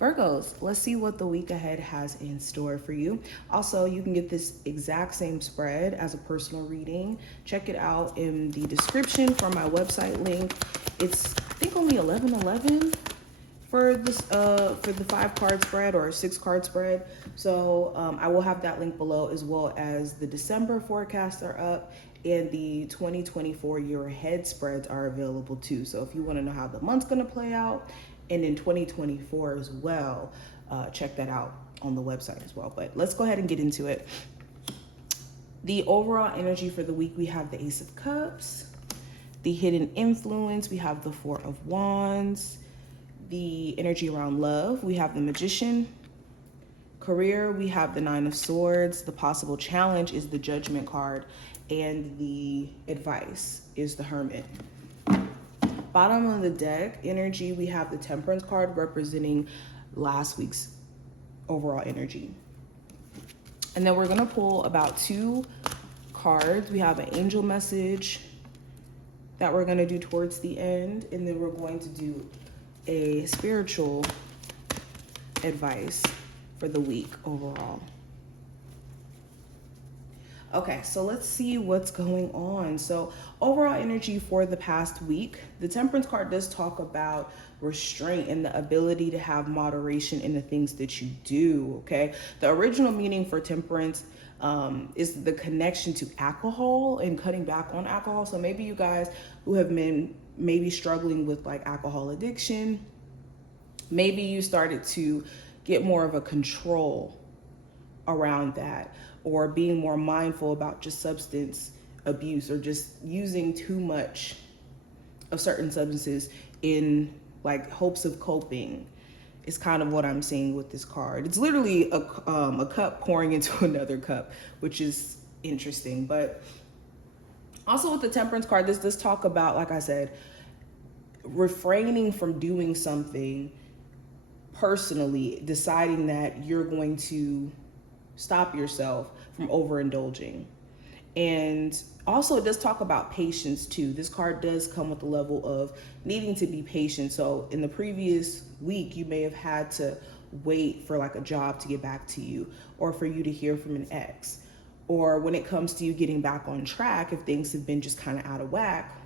Virgos, let's see what the week ahead has in store for you. Also, you can get this exact same spread as a personal reading. Check it out in the description for my website link. It's, I think, only $11.11 for this for the 5-card spread or 6-card spread. So I will have that link below, as well as the December forecasts are up, and the 2024 year ahead spreads are available too. So if you want to know how the month's going to play out, and in 2024 as well, check that out on the website as well. But let's go ahead and get into it. The overall energy for the week, we have the Ace of Cups. The hidden influence, we have the 4 of Wands. The energy around love, we have the Magician. Career, we have the 9 of Swords. The possible challenge is the Judgment card, and the advice is the Hermit. Bottom of the deck energy, we have the Temperance card representing last week's overall energy. And then we're going to pull about 2 cards. We have an angel message that we're going to do towards the end, and then we're going to do a spiritual advice for the week overall. Okay, so let's see what's going on. So overall energy for the past week, the Temperance card does talk about restraint and the ability to have moderation in the things that you do, okay? The original meaning for Temperance is the connection to alcohol and cutting back on alcohol. So maybe you guys who have been maybe struggling with like alcohol addiction, maybe you started to get more of a control around that, or being more mindful about just substance abuse, or just using too much of certain substances in like hopes of coping, is kind of what I'm seeing with this card. It's literally a cup pouring into another cup, which is interesting. But also with the Temperance card, this does talk about, like I said, refraining from doing something personally, deciding that you're going to stop yourself from overindulging. And also it does talk about patience too. This card does come with the level of needing to be patient. So in the previous week, you may have had to wait for like a job to get back to you, or for you to hear from an ex, or when it comes to you getting back on track, if things have been just kind of out of whack,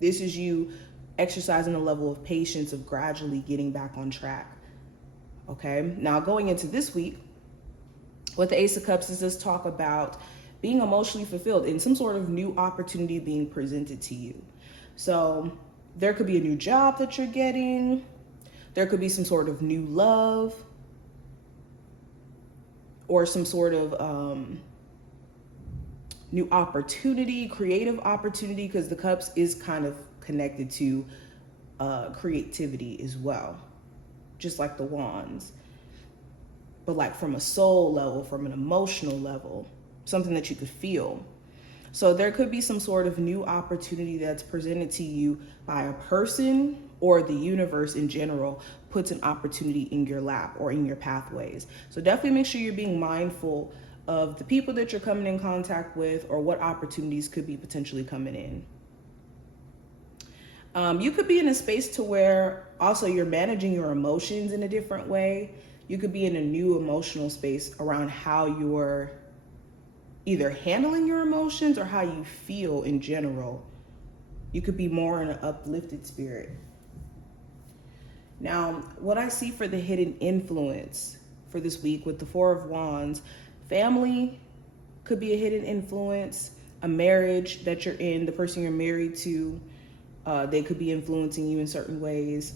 this is you exercising a level of patience of gradually getting back on track. Okay, now going into this week, with the Ace of Cups, this does talk about being emotionally fulfilled in some sort of new opportunity being presented to you. So there could be a new job that you're getting. There could be some sort of new love, or some sort of new opportunity, creative opportunity, because the Cups is kind of connected to creativity as well, just like the Wands. But like from a soul level, from an emotional level, something that you could feel. So there could be some sort of new opportunity that's presented to you by a person, or the universe in general puts an opportunity in your lap or in your pathways. So definitely make sure you're being mindful of the people that you're coming in contact with, or what opportunities could be potentially coming in. You could be in a space to where also you're managing your emotions in a different way. You could be in a new emotional space around how you're either handling your emotions or how you feel in general. You could be more in an uplifted spirit. Now, what I see for the hidden influence for this week with the 4 of Wands, family could be a hidden influence. A marriage that you're in, the person you're married to, they could be influencing you in certain ways.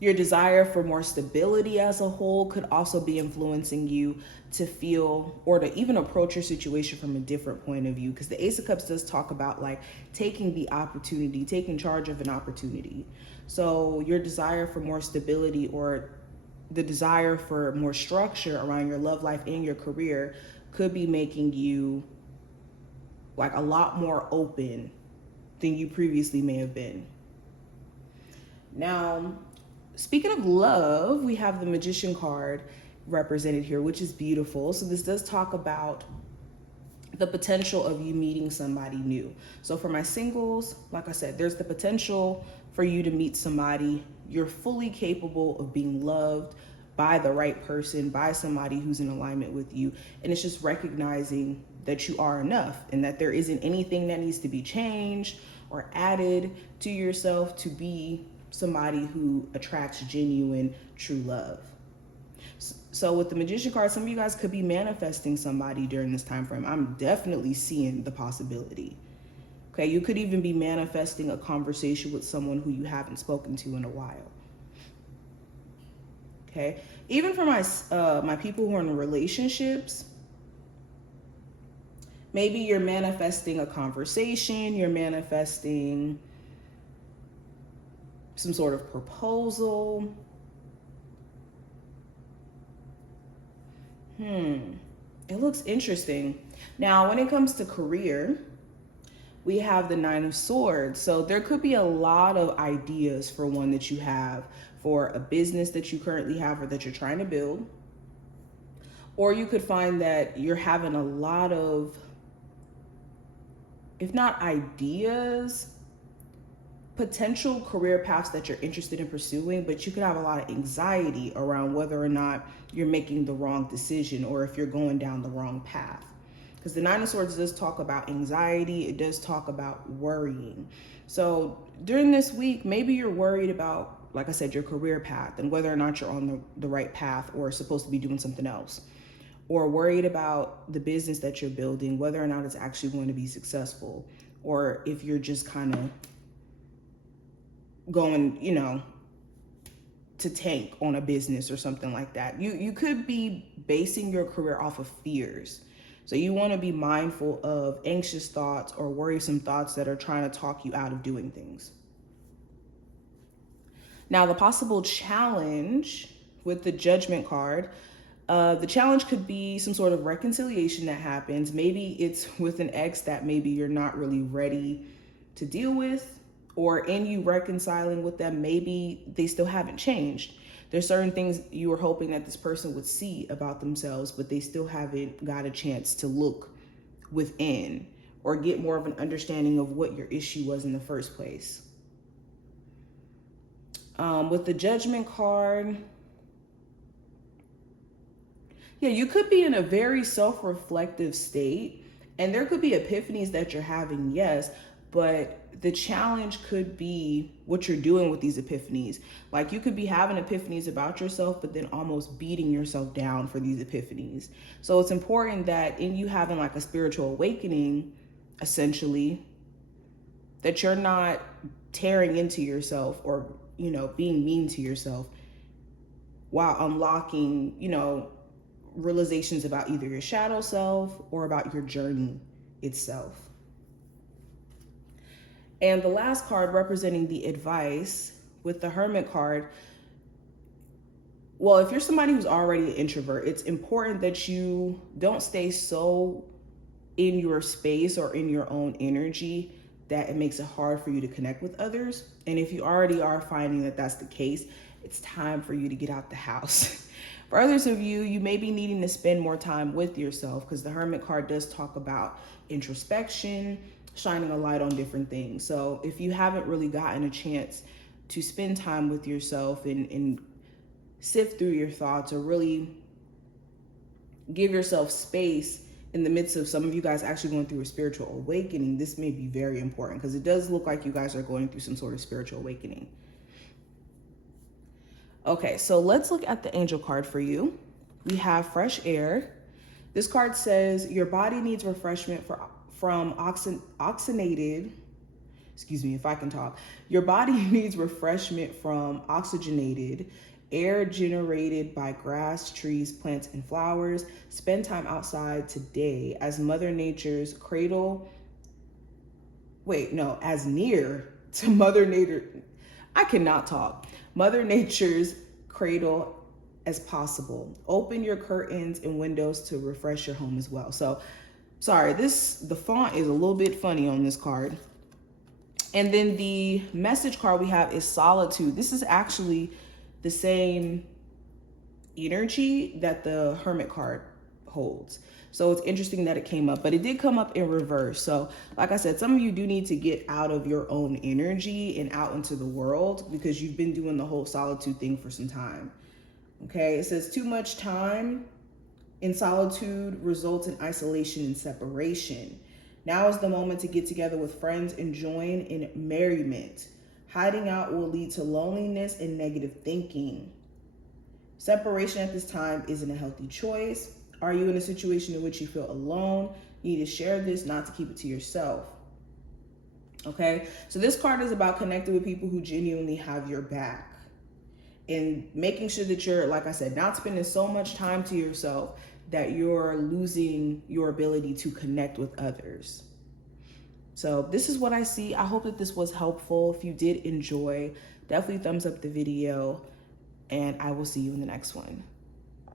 Your desire for more stability as a whole could also be influencing you to feel, or to even approach your situation from a different point of view. Because the Ace of Cups does talk about like taking the opportunity, taking charge of an opportunity. So your desire for more stability, or the desire for more structure around your love life and your career, could be making you like a lot more open than you previously may have been. Now, speaking of love, we have the Magician card represented here, which is beautiful. So this does talk about the potential of you meeting somebody new. So for my singles, like I said, there's the potential for you to meet somebody. You're fully capable of being loved by the right person, by somebody who's in alignment with you. And it's just recognizing that you are enough and that there isn't anything that needs to be changed or added to yourself to be somebody who attracts genuine, true love. So with the Magician card, some of you guys could be manifesting somebody during this time frame. I'm definitely seeing the possibility. Okay, you could even be manifesting a conversation with someone who you haven't spoken to in a while. Okay, even for my people who are in relationships, maybe you're manifesting a conversation, you're manifesting some sort of proposal. It looks interesting. Now, when it comes to career, we have the Nine of Swords. So there could be a lot of ideas for one that you have for a business that you currently have or that you're trying to build. Or you could find that you're having a lot of, if not ideas, potential career paths that you're interested in pursuing, but you could have a lot of anxiety around whether or not you're making the wrong decision or if you're going down the wrong path. Because the Nine of Swords does talk about anxiety. It does talk about worrying. So during this week, maybe you're worried about, like I said, your career path and whether or not you're on the right path or supposed to be doing something else. Or worried about the business that you're building, whether or not it's actually going to be successful. Or if you're just kind of going, to tank on a business or something like that. You could be basing your career off of fears. So you want to be mindful of anxious thoughts or worrisome thoughts that are trying to talk you out of doing things. Now, the possible challenge with the Judgment card, the challenge could be some sort of reconciliation that happens. Maybe it's with an ex that maybe you're not really ready to deal with, or in you reconciling with them, maybe they still haven't changed. There's certain things you were hoping that this person would see about themselves, but they still haven't got a chance to look within or get more of an understanding of what your issue was in the first place. With the Judgment card, yeah, you could be in a very self-reflective state, and there could be epiphanies that you're having, yes, but the challenge could be what you're doing with these epiphanies. Like you could be having epiphanies about yourself, but then almost beating yourself down for these epiphanies. So it's important that in you having like a spiritual awakening, essentially, that you're not tearing into yourself or, being mean to yourself while unlocking, realizations about either your shadow self or about your journey itself. And the last card representing the advice with the Hermit card. Well, if you're somebody who's already an introvert, it's important that you don't stay so in your space or in your own energy that it makes it hard for you to connect with others. And if you already are finding that that's the case, it's time for you to get out the house. For others of you, you may be needing to spend more time with yourself because the Hermit card does talk about introspection, shining a light on different things. So if you haven't really gotten a chance to spend time with yourself and sift through your thoughts or really give yourself space in the midst of some of you guys actually going through a spiritual awakening, this may be very important because it does look like you guys are going through some sort of spiritual awakening. Okay, so let's look at the Angel card for you. We have Fresh Air. This card says your body needs refreshment from oxygenated, excuse me if I can talk. Your body needs refreshment from oxygenated air generated by grass, trees, plants, and flowers. Spend time outside today as Mother Nature's cradle. As near to Mother Nature. I cannot talk. Mother Nature's cradle as possible. Open your curtains and windows to refresh your home as well. So, sorry, the font is a little bit funny on this card. And then the message card we have is Solitude. This is actually the same energy that the Hermit card holds. So it's interesting that it came up, but it did come up in reverse. So like I said, some of you do need to get out of your own energy and out into the world because you've been doing the whole solitude thing for some time. Okay, it says too much time in solitude results in isolation and separation. Now is the moment to get together with friends and join in merriment. Hiding out will lead to loneliness and negative thinking. Separation at this time isn't a healthy choice. Are you in a situation in which you feel alone? You need to share this, not to keep it to yourself. Okay, so this card is about connecting with people who genuinely have your back and making sure that you're, like I said, not spending so much time to yourself that you're losing your ability to connect with others. So this is what I see. I hope that this was helpful. If you did enjoy, definitely thumbs up the video, and I will see you in the next one.